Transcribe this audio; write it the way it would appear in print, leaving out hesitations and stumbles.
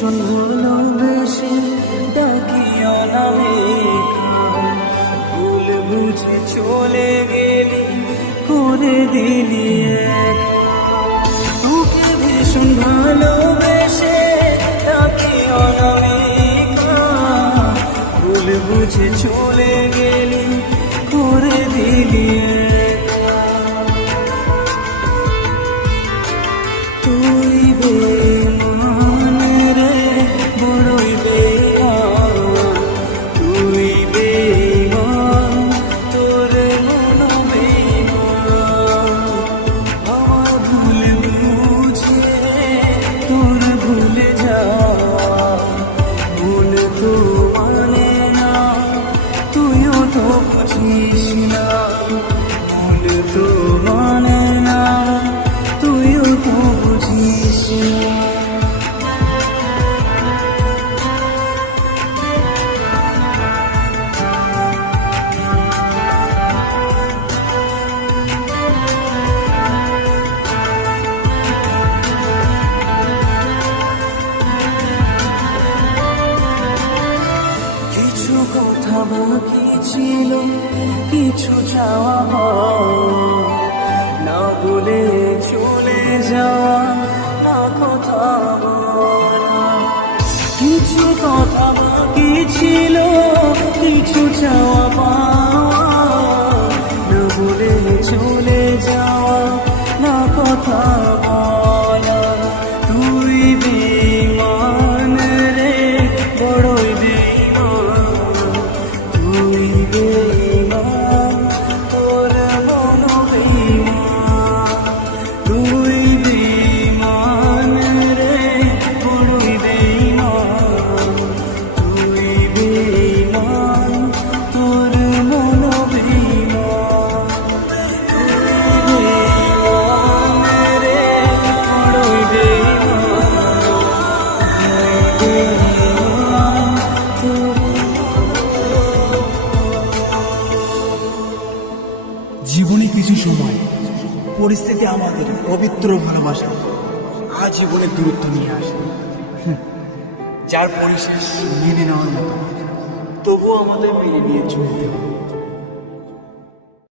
ভীষণ ভালোবেসে ডাকি অনামিকা, ভুল বুঝে চলে গেলি করে দিলি একা। তোকে ভীষণ ভালোবেসে ডাকি অনামিকা, ভুল বুঝে চলে গেলি করে দিলি একা। তুই বেঈমান রে, বড়ই বেঈমান, তুই বেঈমান, তোর মন বেঈমান। আমার ভুল বুঝে তোর ভুলে যাওয়া, ভুল তো মানে না, তুইও তো বুঝিস না, ভুল তো মানে না, তুইও তো বুঝিস না। কিছু কথা বাকি ছিল, কিছু চাওয়া না বলে চলে যাওয়া, না কথা বলা। কিছু কথা বাকি ছিল, কিছু চাওয়া পাওয়া, না বলে চলে যাওয়া, না কথা বলা। তুই বেঈমান রে, বড়ই বেঈমান, তুই বেঈমান, তোর মন বেঈমান। তুই বেঈমান রে, বড়ই বেঈমান, তুই বেঈমান, তোর মন বেঈমান। তুই বেঈমান রে, বড়ই বেঈমান, বেঈমান, তোর। জীবনে কিছু সময় পরিস্থিতি আমাদের পবিত্র ভালোবাসা আজীবনের দূরত্ব নিয়ে আসে, যার পরিশেষ মেনে নেওয়ার মতো, তবুও আমাদের মেনে নিয়ে চলতে হবে।